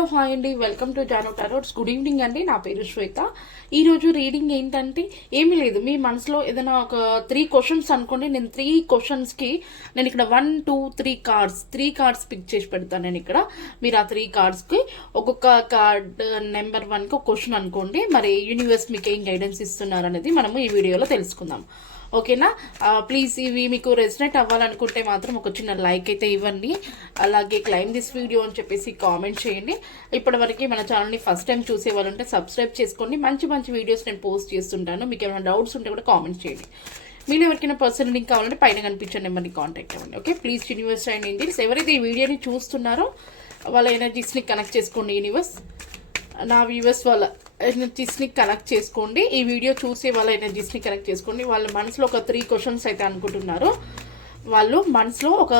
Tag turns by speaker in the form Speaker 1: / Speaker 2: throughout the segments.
Speaker 1: Hello hi అండి welcome to Jaanu tarots. Good evening అండి నా పేరు శ్వేత. ఈరోజు రీడింగ్ ఏంటంటే ఏమీ లేదు మీ మనసులో ఏదైనా ఒక త్రీ క్వశ్చన్స్ అనుకోండి నేను త్రీ క్వశ్చన్స్కి నేను ఇక్కడ one two three cards three cards pick చేసి పెడతాను నేను ఇక్కడ. మీరు ఆ త్రీ కార్డ్స్కి ఒక్కొక్క కార్డ్ నెంబర్ వన్కి ఒక క్వశ్చన్ అనుకోండి మరి యూనివర్స్ మీకు ఏం గైడెన్స్ ఇస్తున్నారు అనేది మనము ఈ వీడియోలో తెలుసుకుందాం. ఓకేనా? ప్లీజ్ ఇవి మీకు రెసినేట్ అవ్వాలనుకుంటే మాత్రం ఒక చిన్న లైక్ అయితే ఇవ్వండి. అలాగే క్లైమ్ దిస్ వీడియో అని చెప్పేసి కామెంట్ చేయండి. ఇప్పటివరకు మన ఛానల్ని ఫస్ట్ టైం చూసే వాళ్ళు ఉంటే సబ్స్క్రైబ్ చేసుకోండి. మంచి మంచి వీడియోస్ నేను పోస్ట్ చేస్తుంటాను. మీకు ఏమైనా డౌట్స్ ఉంటే కూడా కామెంట్ చేయండి. మీరు ఎవరికైనా పర్సనల్ లింక్ కావాలంటే పైన కనిపించే నెంబర్ని కాంటాక్ట్ అవ్వండి okay? Please universe and Indians ఎవరైతే ఈ వీడియోని చూస్తున్నారో వాళ్ళ ఎనర్జీస్ని కనెక్ట్ చేసుకోండి యూనివర్స్ నా వ్యూవర్స్ వాళ్ళ ఎనర్జీస్ని కనెక్ట్ చేసుకోండి. ఈ వీడియో చూసి వాళ్ళ ఎనర్జీస్ని కనెక్ట్ చేసుకోండి. వాళ్ళ మనసులో ఒక త్రీ క్వశ్చన్స్ అయితే అనుకుంటున్నారు. వాళ్ళు మనసులో ఒక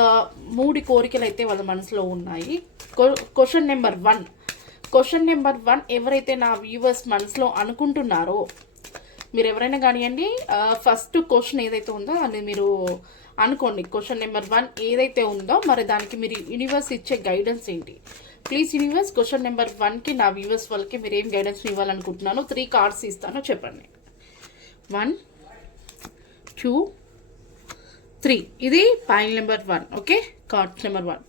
Speaker 1: మూడు కోరికలు అయితే వాళ్ళ మనసులో ఉన్నాయి. Question number one question number one ఎవరైతే నా వ్యూవర్స్ మనసులో అనుకుంటున్నారో మీరు ఎవరైనా కానివ్వండి ఫస్ట్ క్వశ్చన్ ఏదైతే ఉందో అది మీరు అనుకోండి. క్వశ్చన్ నెంబర్ వన్ ఏదైతే ఉందో మరి దానికి మీరు యూనివర్స్ ఇచ్చే గైడెన్స్ ఏంటి? ప్లీజ్ యూనివర్స్ క్వశ్చన్ నెంబర్ వన్కి నా వ్యూవర్స్ వాళ్ళకి మీరు ఏం గైడెన్స్ ఇవ్వాలనుకుంటున్నాను త్రీ కార్డ్స్ ఇస్తానో చెప్పండి. వన్ టూ త్రీ ఇది point number one okay card number one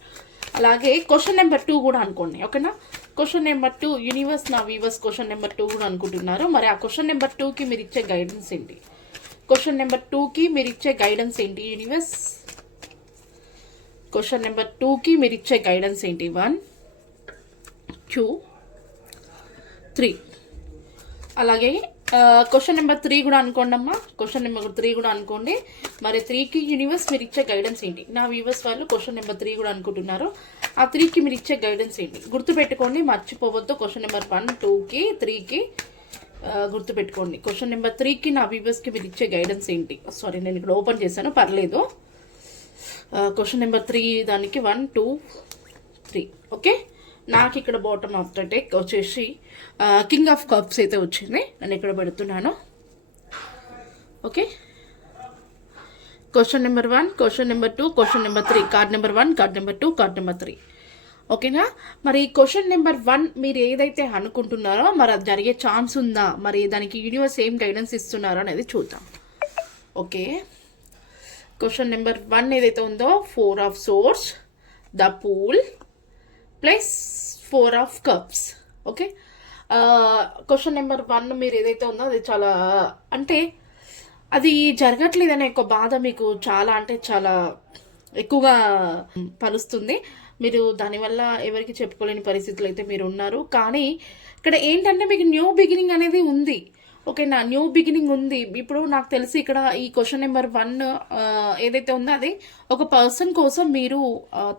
Speaker 1: అలాగే క్వశ్చన్ నెంబర్ టూ కూడా అనుకోండి ఓకేనా క్వశ్చన్ నెంబర్ టూ యూనివర్స్ నా వీవర్స్ క్వశ్చన్ నెంబర్ టూ కూడా అనుకుంటున్నారు. మరి ఆ క్వశ్చన్ నెంబర్ టూకి మీరు ఇచ్చే గైడెన్స్ ఏంటి? క్వశ్చన్ నెంబర్ టూకి మీరు ఇచ్చే గైడెన్స్ ఏంటి యూనివర్స్ క్వశ్చన్ నెంబర్ టూకి మీరు ఇచ్చే గైడెన్స్ ఏంటి? One two three. అలాగే క్వశ్చన్ నెంబర్ త్రీ కూడా అనుకోండి అమ్మా. క్వశ్చన్ నెంబర్ త్రీ కూడా అనుకోండి. మరి త్రీకి యూనివర్స్ మీరు ఇచ్చే గైడెన్స్ ఏంటి? నా వ్యూవర్స్ వాళ్ళు క్వశ్చన్ నెంబర్ త్రీ కూడా అనుకుంటున్నారు. ఆ త్రీకి మీరు ఇచ్చే గైడెన్స్ ఏంటి? గుర్తుపెట్టుకోండి మర్చిపోవద్దు. క్వశ్చన్ నెంబర్ వన్ టూకి త్రీకి గుర్తుపెట్టుకోండి. క్వశ్చన్ నెంబర్ త్రీకి నా వ్యూవర్స్కి మీరు ఇచ్చే గైడెన్స్ ఏంటి? సారీ నేను ఇక్కడ ఓపెన్ చేశాను పర్లేదు. క్వశ్చన్ నెంబర్ త్రీ దానికి వన్ టూ త్రీ ఓకే నాకు ఇక్కడ బాటమ్ ఆఫ్ ద టెక్ వచ్చేసి కింగ్ ఆఫ్ కప్స్ అయితే వచ్చింది. నేను ఇక్కడ పెడుతున్నాను. Okay question number one question number two question number three card number one card number two card number three ఓకేనా మరి క్వశ్చన్ నెంబర్ వన్ మీరు ఏదైతే అనుకుంటున్నారో మరి అది జరిగే ఛాన్స్ ఉందా? మరి దానికి యూనివర్స్ ఏం గైడెన్స్ ఇస్తున్నారో అనేది చూద్దాం. ఓకే క్వశ్చన్ నెంబర్ వన్ ఏదైతే ఉందో four of swords the fool plus four of cups. Okay? Question number one మీరు ఏదైతే ఉందో అది చాలా అంటే అది జరగట్లేదనే ఒక బాధ మీకు చాలా అంటే చాలా ఎక్కువగా పలుస్తుంది. మీరు దానివల్ల ఎవరికి చెప్పుకోలేని పరిస్థితులు అయితే మీరు ఉన్నారు. కానీ ఇక్కడ ఏంటంటే మీకు న్యూ బిగినింగ్ అనేది ఉంది. ఓకేనా న్యూ బిగినింగ్ ఉంది. ఇప్పుడు నాకు తెలిసి ఇక్కడ ఈ క్వశ్చన్ నెంబర్ వన్ ఏదైతే ఉందో అది ఒక పర్సన్ కోసం మీరు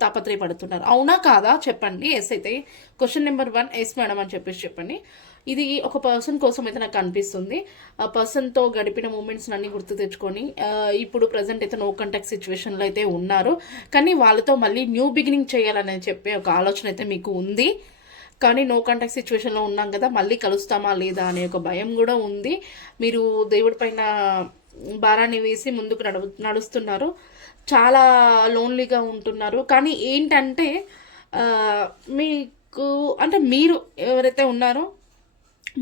Speaker 1: తాపత్రయపడుతున్నారు. అవునా కాదా? చెప్పండి. ఎస్ అయితే question number one yes madam అని చెప్పేసి చెప్పండి. ఇది ఒక పర్సన్ కోసం అయితే నాకు అనిపిస్తుంది. ఆ పర్సన్తో గడిపిన మూమెంట్స్ అన్ని గుర్తు తెచ్చుకొని ఇప్పుడు ప్రజెంట్ అయితే నో కంటాక్ట్ సిచ్యువేషన్లో అయితే ఉన్నారు. కానీ వాళ్ళతో మళ్ళీ న్యూ బిగినింగ్ చేయాలని చెప్పే ఒక ఆలోచన అయితే మీకు ఉంది. కానీ నో కాంటాక్ట్ సిచ్యువేషన్లో ఉన్నాం కదా మళ్ళీ కలుస్తామా లేదా అనే ఒక భయం కూడా ఉంది. మీరు దేవుడి పైన భారాన్ని వేసి ముందుకు నడు నడుస్తున్నారు. చాలా లోన్లీగా ఉంటున్నారు. కానీ ఏంటంటే మీకు అంటే మీరు ఎవరైతే ఉన్నారో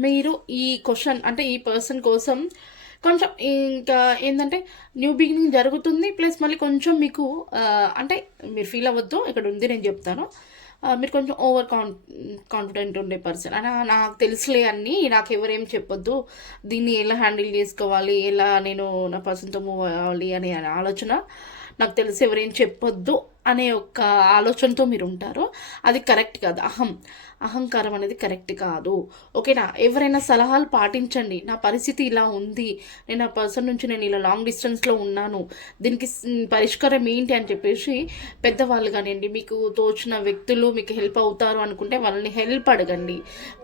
Speaker 1: మీరు ఈ క్వశ్చన్ అంటే ఈ పర్సన్ కోసం కొంచెం ఇంకా ఏంటంటే న్యూ బిగినింగ్ జరుగుతుంది. ప్లస్ మళ్ళీ కొంచెం మీకు అంటే మీరు ఫీల్ అవ్వద్దు. ఇక్కడ ఉంది నేను చెప్తాను. మీరు కొంచెం ఓవర్ కాన్ కాన్ఫిడెంట్ ఉండే పర్సన్. అని నాకు తెలుసులే అన్నీ. నాకు ఎవరేం చెప్పొద్దు. దీన్ని ఎలా హ్యాండిల్ చేసుకోవాలి? ఎలా నేను నా పర్సన్తో మూవ్ అవ్వాలి అనే ఆలోచన నాకు తెలిసి ఎవరేం చెప్పొద్దు అనే ఒక ఆలోచనతో మీరు ఉంటారు. అది కరెక్ట్ కాదు. అహం. అహంకారం అనేది కరెక్ట్ కాదు. ఓకేనా? ఎవరైనా సలహాలు పాటించండి. నా పరిస్థితి ఇలా ఉంది. నేను ఆ పర్సన్ నుంచి నేను ఇలా లాంగ్ డిస్టెన్స్లో ఉన్నాను. దీనికి పరిష్కారం ఏంటి అని చెప్పేసి పెద్దవాళ్ళు కానివ్వండి మీకు తోచిన వ్యక్తులు మీకు హెల్ప్ అవుతారు అనుకుంటే వాళ్ళని హెల్ప్ అడగండి.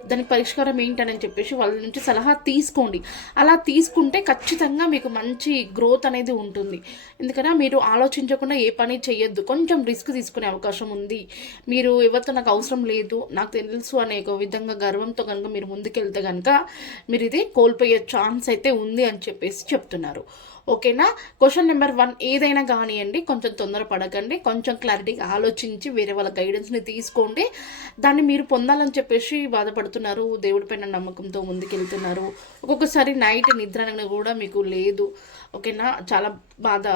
Speaker 1: దానికి పరిష్కారం ఏంటని చెప్పేసి వాళ్ళ నుంచి సలహా తీసుకోండి. అలా తీసుకుంటే ఖచ్చితంగా మీకు మంచి గ్రోత్ అనేది ఉంటుంది. ఎందుకంటే మీరు ఆలోచించకుండా ఏ పని చేయొద్దు. కొంచెం కొంచెం రిస్క్ తీసుకునే అవకాశం ఉంది. మీరు ఎవరితో నాకు అవసరం లేదు నాకు తెలుసు అనే ఒక విధంగా గర్వంతో కనుక మీరు ముందుకెళ్తే కనుక మీరు ఇది కోల్పోయే ఛాన్స్ అయితే ఉంది అని చెప్పేసి చెప్తున్నారు. ఓకేనా? క్వశ్చన్ నెంబర్ వన్ ఏదైనా కానివ్వండి కొంచెం తొందర పడకండి కొంచెం క్లారిటీగా ఆలోచించి వేరే వాళ్ళ గైడెన్స్ని తీసుకోండి. దాన్ని మీరు పొందాలని చెప్పేసి బాధపడుతున్నారు దేవుడిపైన నమ్మకంతో ముందుకెళ్తున్నారు. ఒక్కొక్కసారి నైట్ నిద్ర కూడా మీకు లేదు ఓకేనా? చాలా బాధ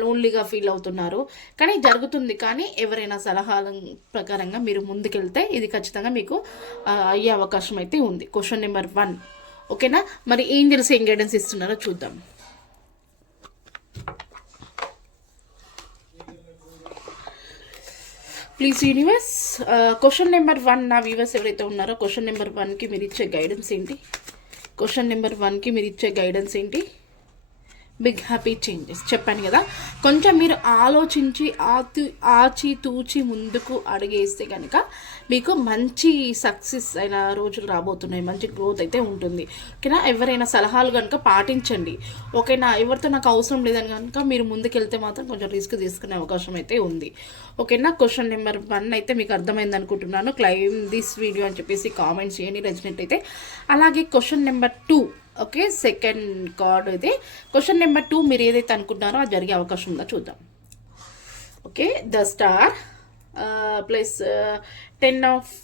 Speaker 1: లోన్లీగా ఫీల్ అవుతున్నారు. కానీ జరుగుతుంది కానీ ఎవరైనా సలహాల ప్రకారంగా మీరు ముందుకెళ్తే ఇది ఖచ్చితంగా మీకు అయ్యే అవకాశం అయితే ఉంది. క్వశ్చన్ నెంబర్ వన్ ఓకేనా? మరి ఏం తెలిసి ఏం గైడెన్స్ ఇస్తున్నారో చూద్దాం. Please universe question number one నా వ్యూవర్స్ ఎవరైతే ఉన్నారో క్వశ్చన్ నెంబర్ వన్కి మీరు ఇచ్చే గైడెన్స్ ఏంటి? క్వశ్చన్ నెంబర్ వన్కి మీరు ఇచ్చే గైడెన్స్ ఏంటి? బిగ్ హ్యాపీ చేంజెస్ చెప్పాను కదా. కొంచెం మీరు ఆలోచించి ఆతి ఆచి తూచి ముందుకు అడిగేస్తే కనుక మీకు మంచి సక్సెస్ అయిన రోజులు రాబోతున్నాయి. మంచి గ్రోత్ అయితే ఉంటుంది. ఓకేనా? ఎవరైనా సలహాలు కనుక పాటించండి. ఓకేనా? ఎవరితో నాకు అవసరం లేదని కనుక మీరు ముందుకెళ్తే మాత్రం కొంచెం రిస్క్ తీసుకునే అవకాశం అయితే ఉంది. ఓకేనా? క్వశ్చన్ నెంబర్ వన్ అయితే మీకు అర్థమైంది అనుకుంటున్నాను. క్లైమ్ దిస్ వీడియో అని చెప్పేసి కామెంట్స్ చేయండి. అయితే. అలాగే question number two okay second card ఇది. క్వశ్చన్ నెంబర్ టూ మీరు ఏదైతే అనుకుంటున్నారో అది జరిగే అవకాశం ఉందో చూద్దాం. Okay the star plus ten of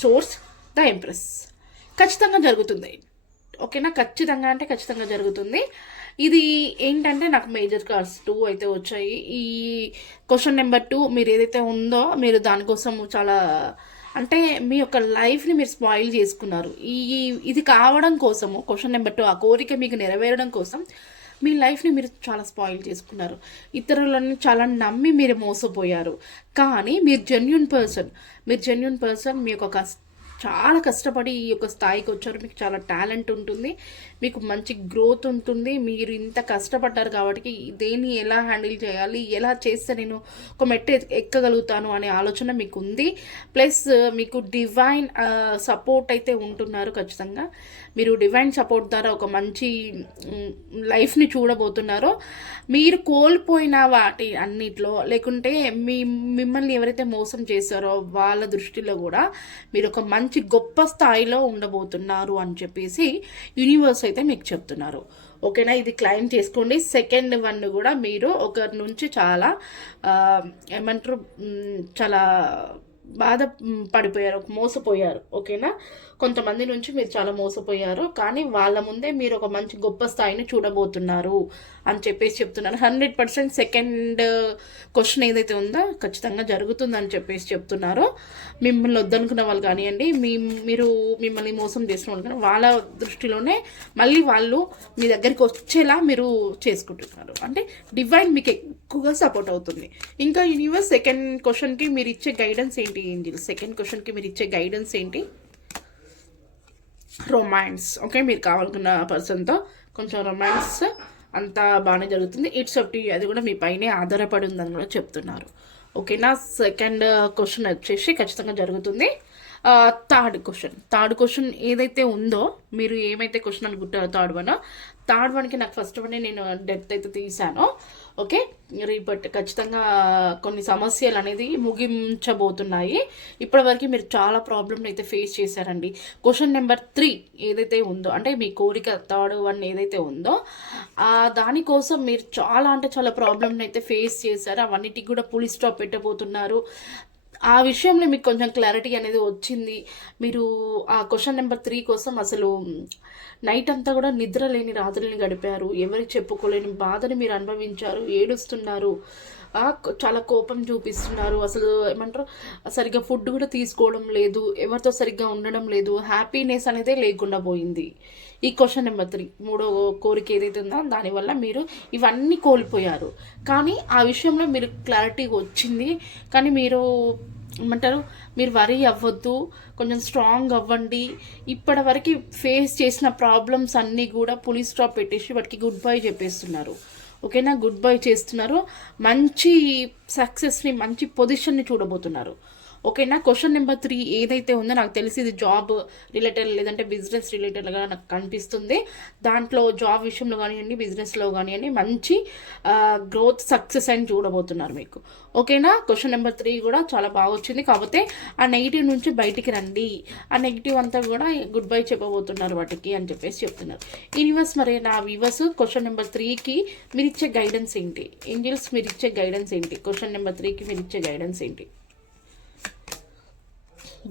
Speaker 1: swords the empress ఖచ్చితంగా జరుగుతుంది. ఓకేనా? ఖచ్చితంగా అంటే ఖచ్చితంగా జరుగుతుంది. ఇది ఏంటంటే నాకు మేజర్ కార్డ్స్ టూ అయితే వచ్చాయి. ఈ క్వశ్చన్ నెంబర్ టూ మీరు ఏదైతే ఉందో మీరు దానికోసం చాలా అంటే మీ యొక్క లైఫ్ని మీరు స్పాయిల్ చేసుకున్నారు. ఈ ఇది కావడం కోసము క్వశ్చన్ నెంబర్ టూ ఆ కోరిక మీకు నెరవేరడం కోసం మీ లైఫ్ని మీరు చాలా స్పాయిల్ చేసుకున్నారు. ఇతరులను చాలా నమ్మి మీరు మోసపోయారు. కానీ మీరు జెన్యున్ పర్సన్ మీరు జెన్యున్ పర్సన్ మీ యొక్క కష్ట చాలా కష్టపడి ఈ యొక్క స్థాయికి వచ్చారు. మీకు చాలా టాలెంట్ ఉంటుంది. మీకు మంచి గ్రోత్ ఉంటుంది. మీరు ఇంత కష్టపడ్డారు కాబట్టి దేన్ని ఎలా హ్యాండిల్ చేయాలి? ఎలా చేస్తే నేను ఒక మెట్టు ఎక్కగలుగుతాను అనే ఆలోచన మీకు ఉంది ప్లస్ మీకు డివైన్ సపోర్ట్ అయితే ఉంటున్నారు ఖచ్చితంగా. మీరు డివైన్ సపోర్ట్ ద్వారా ఒక మంచి లైఫ్ని చూడబోతున్నారు మీరు కోల్పోయిన వాటి అన్నిట్లో లేకుంటే మీ మిమ్మల్ని ఎవరైతే మోసం చేశారో వాళ్ళ దృష్టిలో కూడా మీరు ఒక మంచి మంచి గొప్ప స్థాయిలో ఉండబోతున్నారు అని చెప్పేసి యూనివర్స్ అయితే మీకు చెప్తున్నారు. ఓకేనా? ఇది క్లైమ్ చేసుకోండి. సెకండ్ వన్ కూడా మీరు ఒకరి నుంచి చాలా ఏమంటారు చాలా బాధ పడిపోయారు మోసపోయారు. ఓకేనా? కొంతమంది నుంచి మీరు చాలా మోసపోయారు కానీ వాళ్ళ ముందే మీరు ఒక మంచి గొప్ప స్థాయిని చూడబోతున్నారు అని చెప్పేసి చెప్తున్నారు. హండ్రెడ్ పర్సెంట్ సెకండ్ క్వశ్చన్ ఏదైతే ఉందో ఖచ్చితంగా జరుగుతుందని చెప్పేసి చెప్తున్నారు. మిమ్మల్ని వద్దనుకున్న వాళ్ళు కానివ్వండి మీ మీరు మిమ్మల్ని మోసం చేసిన వాళ్ళు కానీ వాళ్ళ దృష్టిలోనే మళ్ళీ వాళ్ళు మీ దగ్గరికి వచ్చేలా మీరు చేసుకుంటున్నారు. అంటే డివైన్ మీకు ఎక్కువగా సపోర్ట్ అవుతుంది. ఇంకా యూనివర్స్ సెకండ్ క్వశ్చన్కి మీరు ఇచ్చే గైడెన్స్ ఏంటి ఏంజిల్ సెకండ్ క్వశ్చన్కి మీరు ఇచ్చే గైడెన్స్ ఏంటి? రొమాన్స్ ఓకే మీరు కావాలనుకున్న పర్సన్తో కొంచెం రొమాన్స్ అంతా బాగానే జరుగుతుంది. ఇట్స్ అప్ టు అది కూడా మీ పైనే ఆధారపడి ఉందని కూడా చెప్తున్నారు. ఓకేనా సెకండ్ క్వశ్చన్ వచ్చేసి ఖచ్చితంగా జరుగుతుంది. Third question. థర్డ్ క్వశ్చన్ ఏదైతే ఉందో మీరు ఏమైతే క్వశ్చన్ అనుకుంటారో థర్డ్ వన్ థర్డ్ వన్కి నాకు ఫస్ట్ వన్ నేను డెప్త్ అయితే తీసాను ఓకే? బట్ ఖచ్చితంగా కొన్ని సమస్యలు అనేది ముగించబోతున్నాయి. ఇప్పటివరకు మీరు చాలా ప్రాబ్లమ్ని అయితే ఫేస్ చేశారండి. క్వశ్చన్ నెంబర్ త్రీ ఏదైతే ఉందో అంటే మీ కోరిక థర్డ్ వన్ ఏదైతే ఉందో దానికోసం మీరు చాలా అంటే చాలా ప్రాబ్లమ్ని అయితే ఫేస్ చేశారు. అవన్నిటికి కూడా పులి స్టాప్ పెట్టబోతున్నారు. ఆ విషయంలో మీకు కొంచెం క్లారిటీ అనేది వచ్చింది. మీరు ఆ క్వశ్చన్ నెంబర్ త్రీ కోసం అసలు నైట్ అంతా కూడా నిద్ర లేని రాత్రులను గడిపారు. ఎవరికి చెప్పుకోలేని బాధని మీరు అనుభవించారు ఏడుస్తున్నారు. చాలా కోపం చూపిస్తున్నారు. అసలు ఏమంటారు సరిగ్గా ఫుడ్ కూడా తీసుకోవడం లేదు ఎవరితో సరిగ్గా ఉండడం లేదు హ్యాపీనెస్ అనేది లేకుండా పోయింది. ఈ క్వశ్చన్ నెంబర్ త్రీ మూడో కోరిక ఏదైతే ఉందో దానివల్ల మీరు ఇవన్నీ కోల్పోయారు. కానీ ఆ విషయంలో మీరు క్లారిటీ వచ్చింది. కానీ మీరు ఏమంటారు మీరు వరీ అవ్వద్దు కొంచెం స్ట్రాంగ్ అవ్వండి. ఇప్పటి వరకు ఫేస్ చేసిన ప్రాబ్లమ్స్ అన్నీ కూడా పులిస్ స్టాప్ పెట్టేసి వాటికి గుడ్ బై చెప్పేస్తున్నారు. ఓకేనా? గుడ్ బై చేస్తున్నారు. మంచి సక్సెస్ని మంచి పొజిషన్ని చూడబోతున్నారు. ఓకేనా క్వశ్చన్ నెంబర్ త్రీ ఏదైతే ఉందో నాకు తెలిసి ఇది జాబ్ రిలేటెడ్ లేదంటే బిజినెస్ రిలేటెడ్గా నాకు కనిపిస్తుంది. దాంట్లో జాబ్ విషయంలో కానివ్వండి బిజినెస్లో కానివ్వండి మంచి గ్రోత్ సక్సెస్ అని చూడబోతున్నారు మీకు. ఓకేనా క్వశ్చన్ నెంబర్ త్రీ కూడా చాలా బాగా వచ్చింది. కాకపోతే ఆ నెగిటివ్ నుంచి బయటికి రండి. ఆ నెగిటివ్ అంతా కూడా గుడ్ బై చెప్పబోతున్నారు వాటికి అని చెప్పేసి చెప్తున్నారు. యూనివర్స్ మరి నా వ్యూవర్స్ క్వశ్చన్ నెంబర్ త్రీకి మీరు ఇచ్చే గైడెన్స్ ఏంటి? ఏంజల్స్ మీరు ఇచ్చే గైడెన్స్ ఏంటి? క్వశ్చన్ నెంబర్ త్రీకి మీరు ఇచ్చే గైడెన్స్ ఏంటి?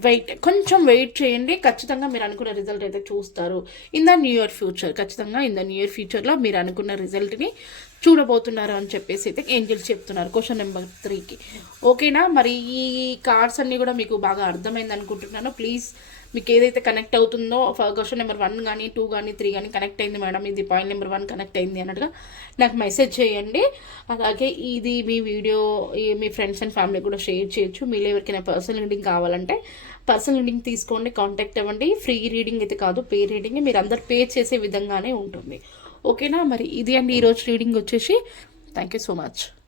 Speaker 1: వెయిట్ కొంచెం వెయిట్ చేయండి. ఖచ్చితంగా మీరు అనుకున్న రిజల్ట్ అయితే చూస్తారు. In the new year future ఖచ్చితంగా ఇన్ ద న్యూ ఇయర్ ఫ్యూచర్లో మీరు అనుకున్న రిజల్ట్ని చూడబోతున్నారు అని చెప్పేసి అయితే ఏంజిల్స్ చెప్తున్నారు. క్వశ్చన్ నెంబర్ త్రీకి ఓకేనా మరి ఈ కార్డ్స్ అన్నీ కూడా మీకు బాగా అర్థమైంది అనుకుంటున్నాను. ప్లీజ్ మీకు ఏదైతే కనెక్ట్ అవుతుందో క్వశ్చన్ నెంబర్ వన్ కానీ టూ కానీ త్రీ కానీ కనెక్ట్ అయింది మేడం. ఇది పాయింట్ నెంబర్ వన్ కనెక్ట్ అయింది అన్నట్టుగా నాకు మెసేజ్ చేయండి. అలాగే ఇది మీ వీడియో ఈ- మీ ఫ్రెండ్స్ అండ్ ఫ్యామిలీ కూడా షేర్ చేయొచ్చు. మీరు ఎవరికైనా పర్సనల్ రీడింగ్ కావాలంటే పర్సనల్ రీడింగ్ తీసుకోండి కాంటాక్ట్ అవ్వండి. ఫ్రీ రీడింగ్ అయితే కాదు పే రీడింగ్ మీరు అందరు పే చేసే విధంగానే ఉంటుంది. ఓకేనా మరి ఇది అండి ఈరోజు రీడింగ్ వచ్చేసి. Thank you so much